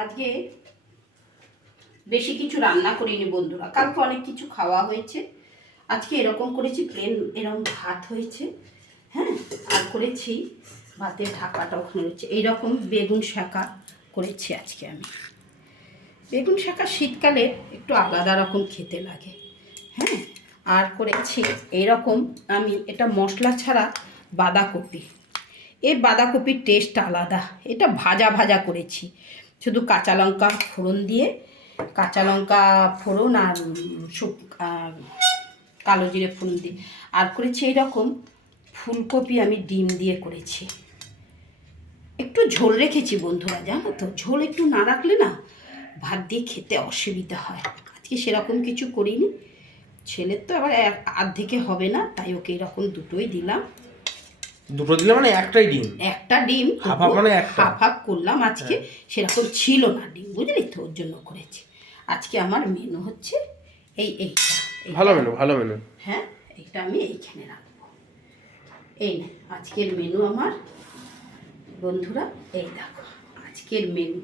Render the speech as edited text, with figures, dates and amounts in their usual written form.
আজকে বেশি কিছু রান্না করিনি বন্ধুরা, কালকে অনেক কিছু খাওয়া হয়েছে। আজকে এরকম করেছি, প্লেন এরকম ভাত হয়েছে, হ্যাঁ, আর করেছি ভাতের ঢাকাটা ওখানে রয়েছে, এইরকম বেগুন শাঁকা করেছি আজকে আমি। বেগুন শাঁকা শীতকালে একটু আলাদা রকম খেতে লাগে, হ্যাঁ। আর করেছি এইরকম আমি, এটা মশলা ছাড়া বাঁধাকপি। এই বাঁধাকপির টেস্ট আলাদা, এটা ভাজা ভাজা করেছি, শুধু কাঁচা লঙ্কা ফোড়ন দিয়ে, কাঁচা লঙ্কা ফোড়ন আর কালো জিরে ফোড়ন দিয়ে। আর করেছি এইরকম ফুলকপি আমি ডিম দিয়ে করেছি। একটু ঝোল রেখেছি বন্ধুরা, জানো তো, ঝোল একটু না রাখলে না ভাত দিয়ে খেতে অসুবিধা হয়। আজকে সেরকম কিছু করিনি, ছেলের তো আবার আর্ধেকে হবে না, তাই ওকে এরকম দুটোই দিলাম। দুটো দিলে মানে একটাই ডিম? একটা ডিম, হাফ হাফ মানে একটা হাফ হাফ করলাম আজকে। সেরকম ছিল না ডিম, বুঝলি তো, ওর জন্য করেছি। আজকে আমার মেনু হচ্ছে এইটা। ভালো মেনু, ভালো মেনু। হ্যাঁ, এইটা আমি এইখানে রাখবো। এই না আজকের মেনু আমার বন্ধুরা, এই দেখো আজকের মেনু।